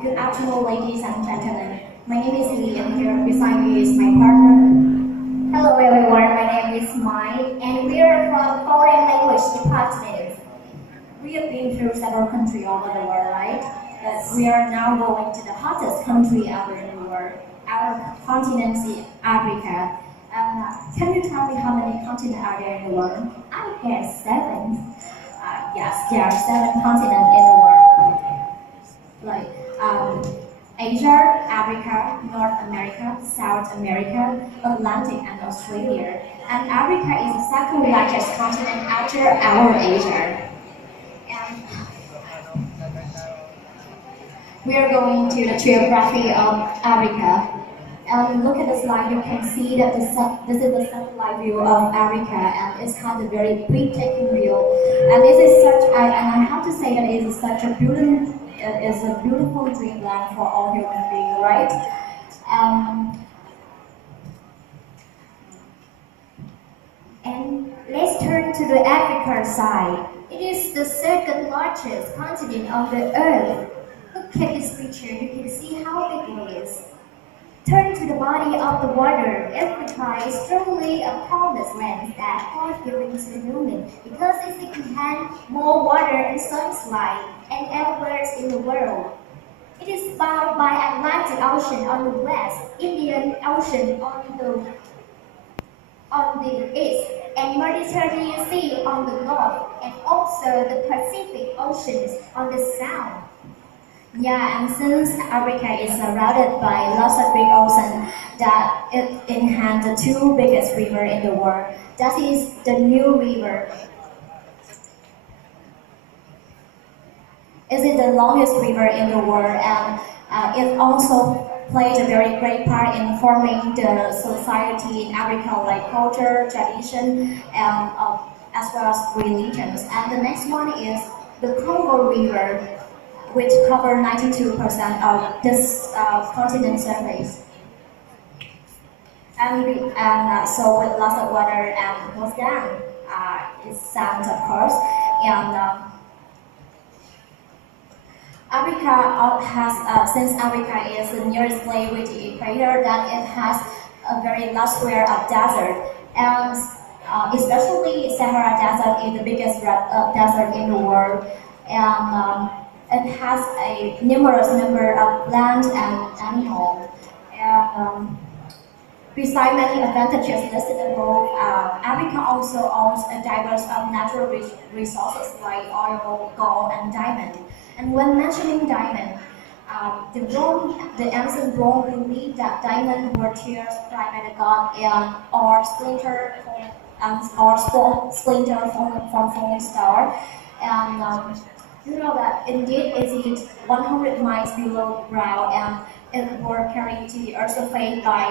Good afternoon, ladies and gentlemen. My name is Lee, and here beside me is my partner. Hello, everyone. My name is Mai, and we are from Foreign Language Department. We have been through several countries all over the world, right? But we are now going to the hottest country ever in the world. Our continent is Africa. Can you tell me how many continents are there in the world? I guess seven. Yes, there are seven continents in the world. Like Asia, Africa, North America, South America, Atlantic, and Australia. And Africa is the second largest continent after our Asia. And we are going to the geography of Africa. And look at the slide, you can see that this is the satellite view of Africa, and it's kind of very breathtaking view. And this is I have to say that it is such a beautiful dreamland for all human beings, right? And let's turn to the African side. It is the second largest continent on the earth. Look at this picture, you can see how big it is. Turn to the body of the water. Africa is truly a promised land that God given to human because it contains more water and sunlight than anywhere in the world. It is bounded by Atlantic Ocean on the west, Indian Ocean on the east, and Mediterranean Sea on the north, and also the Pacific Oceans on the south. Yeah, and since Africa is surrounded by lots of big oceans, that it enhances the two biggest rivers in the world. That is the New River. It is the longest river in the world, and it also plays a very great part in forming the society in Africa, like culture, tradition, and as well as religions. And the next one is the Congo River, which cover 92% of this continent surface. So with lots of water and goes down, it's sand, of course. And Africa has, since Africa is the nearest place with the equator, that it has a very large square of desert. And especially Sahara Desert is the biggest desert in the world. And it has a numerous number of plants and animals. And besides many advantages listed above, Africa also owns a diverse of natural resources like oil, gold, and diamond. And when mentioning diamond, the ancient Rome believed that diamonds were tears cried by the god or splinter from falling star. And you know that indeed it is 100 miles below the ground, and it was carried to the Earth's surface by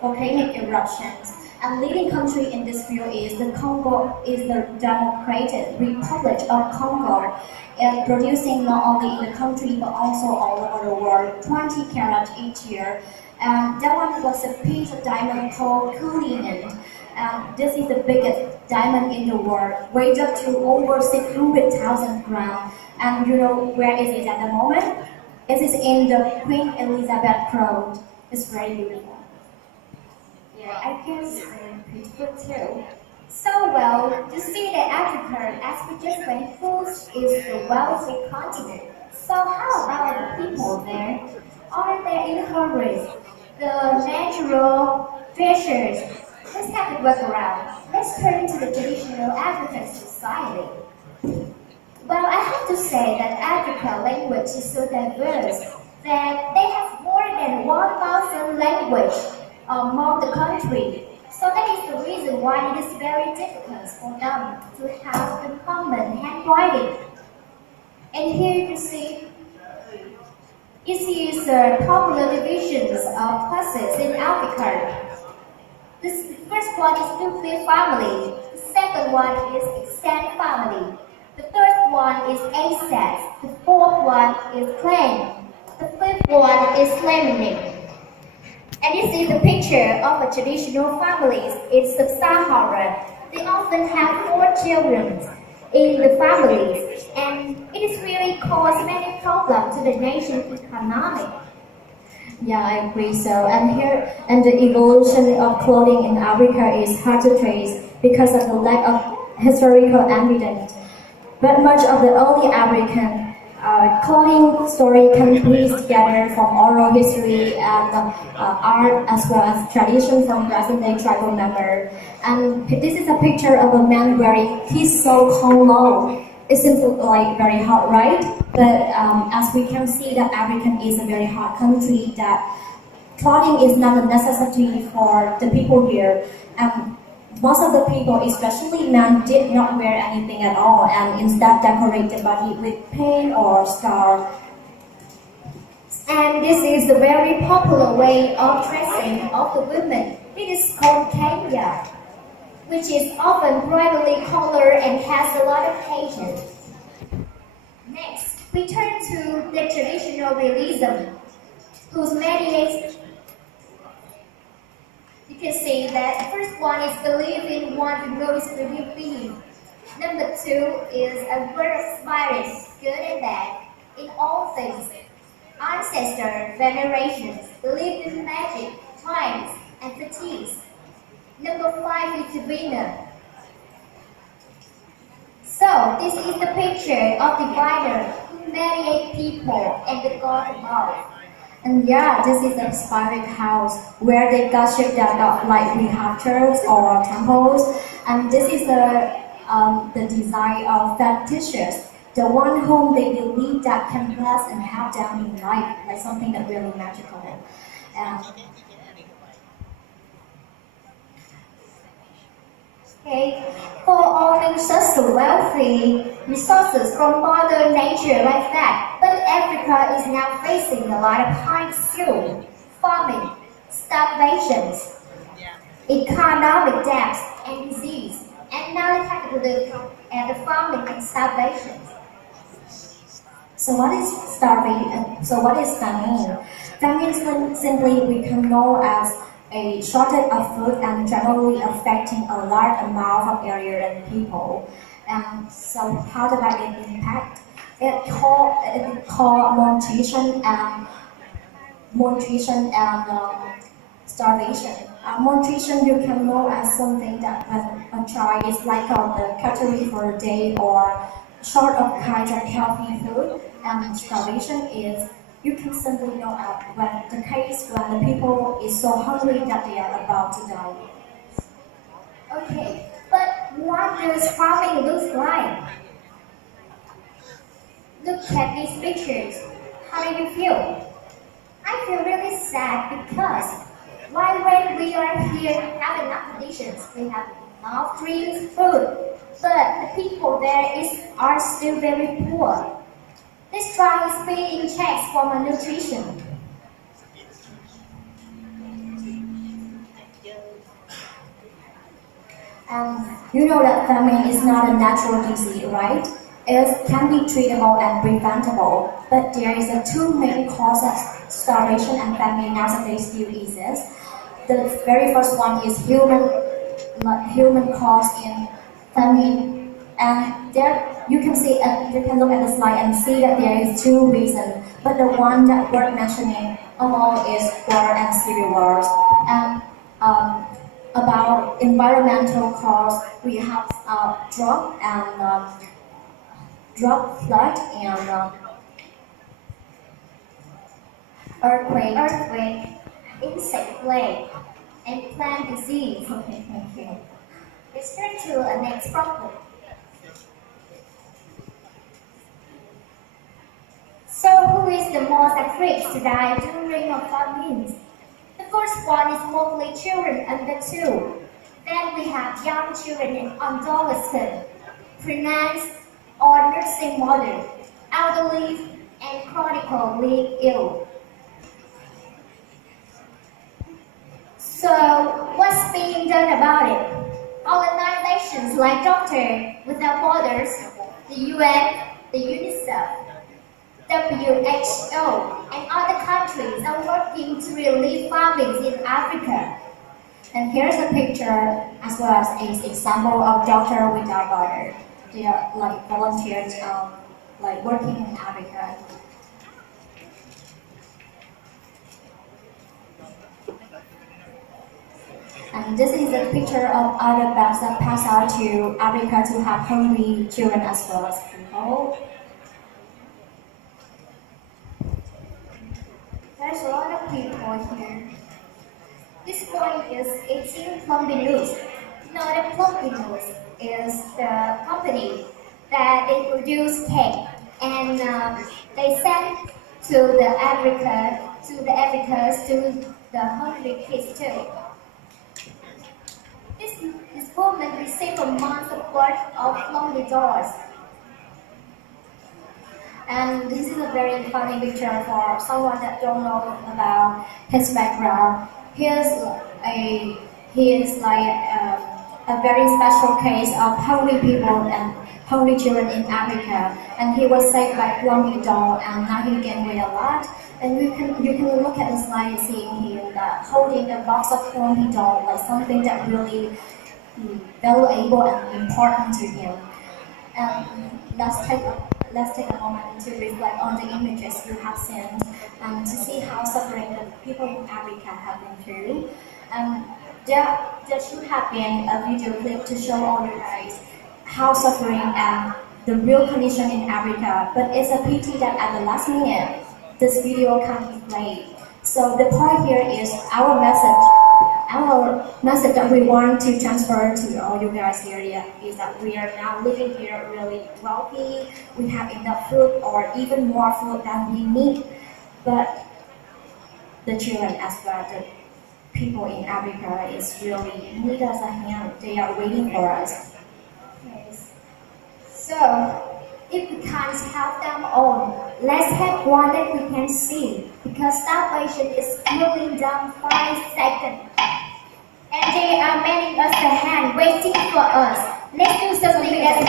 volcanic eruptions. And leading country in this field is the Democratic Republic of Congo, and producing not only in the country but also all over the world 20 carats each year. And that one was a piece of diamond called cullinan. This is the biggest diamond in the world, weighed up to over 600,000 grams. And you know where is it at the moment? It is in the Queen Elizabeth Road. It's very beautiful. Yeah, I guess beautiful too. So well, you see that Africa, as we just went through, is the wealthy continent. So how about the people there? Are they in hurries? The natural treasures. Let's have a look around. Let's turn to the traditional African society. Well, I have to say that African language is so diverse that they have more than 1,000 languages among the country. So that is the reason why it is very difficult for them to have the common handwriting. And here you can see, it is the popular divisions of classes in Africa. The first one is nuclear family, the second one is extended family, the third one is ancestors, the fourth one is clan, the fifth one is claiming. And this is the picture of a traditional families in Sub-Sahara. They often have 4 children. in the families, and it has really caused many problems to the nation's economy. Yeah, I agree so. And the evolution of clothing in Africa is hard to trace because of the lack of historical evidence. But much of the early African clothing story can piece together from oral history and art as well as tradition from present-day tribal members. And this is a picture of a man wearing his so-called low. It seems like very hot, right? But as we can see that Africa is a very hot country, that clothing is not a necessity for the people here. Most of the people, especially men, did not wear anything at all and instead decorate the body with paint or scarf. And this is a very popular way of dressing of the women. It is called Kenya, which is often brightly colored and has a lot of patience. Next, we turn to the traditional realism, whose mediates. You can see that the first one is belief in one who knows the real being. Number two is a word of spirits, good and bad, in all things. Ancestor venerations, belief in magic, times, and fatigues. Number five is diviner. So, this is the picture of diviner who mediate people and the God above. And yeah, this is the spirit house where they worship their god, like we have churches or temples. And this is the design of fetishes, the one whom they believe that can bless and help them in life, like something that really magical. And Okay, for owning such a wealthy resources from Mother Nature like that, but Africa is now facing a lot of high skill, farming, starvations, economic debts and disease, and now they have to look at the farming and starvation. so what is starvation? So what is famine? Famine simply we can know as a shortage of food and generally affecting a large amount of area and people. And so how does that impact? It called malnutrition and starvation. Malnutrition you can know as something that when a child is lack of the calorie for a day or short of kinds of healthy food. And starvation is you can simply know when the case when the people is so hungry that they are about to die. Okay, but what does farming look like? Look at these pictures. How do you feel? I feel really sad because why when we are here have enough conditions, we have enough drinks, food, but the people are still very poor. This trial is being checked for malnutrition. You know that famine is not a natural disease, right? It can be treatable and preventable, but there is two main causes: starvation and famine nowadays still exist. The very first one is human cause in famine, and there you can see you can look at the slide and see that there is two reasons, but the one that worth mentioning among is war and civil wars. And about environmental cause, we have drought, flood, and Earthquake, insect plague, and plant disease. Okay, thank you. Let's turn to the next problem. So, who is the most at risk to die during a famine? The first one is mostly children under 2. Then we have young children and adolescents, pregnant or nursing mothers, elderly, and chronically ill. So, what's being done about it? Organizations like Doctors Without Borders, the UN, the UNICEF, WHO, and other countries are working to relieve famines in Africa. And here's a picture as well as an example of Doctor Without Borders. they are like volunteers, like working in Africa. And this is a picture of other bags that pass out to Africa to have hungry children as well as people. There's a lot of people here. This point is 18 Plumbinus. Now the Plumbinus is the company that they produce cake and they send to the Africas to the hungry kids too. This woman received a month's worth of $20. And this is a very funny picture for someone that don't know about his background. He is like a very special case of hungry people and hungry children in Africa. And he was saved by Plumby doll, and now he gained weight a lot. And you can look at the slide, seeing him holding a box of Plumby doll, like something that really valuable and important to him. And let's take a moment to reflect on the images you have seen and to see how suffering the people in Africa have been through. There should have been a video clip to show all you guys how suffering and the real condition in Africa. But it's a pity that at the last minute, this video can't be played. So the point here is our message that we want to transfer to all you guys here is that we are now living here really wealthy, we have enough food or even more food than we need, but the children as well, the people in Africa is really need us a hand, they are waiting for us. Yes. So, if we can't help them all, let's help one that we can see, because starvation is slowing down 5 seconds. And they are making us a hand, waiting for us. Let's do something that's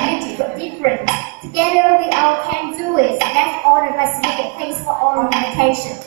different. Together we all can do it. Let's all of us make it. Thanks for all the invitation.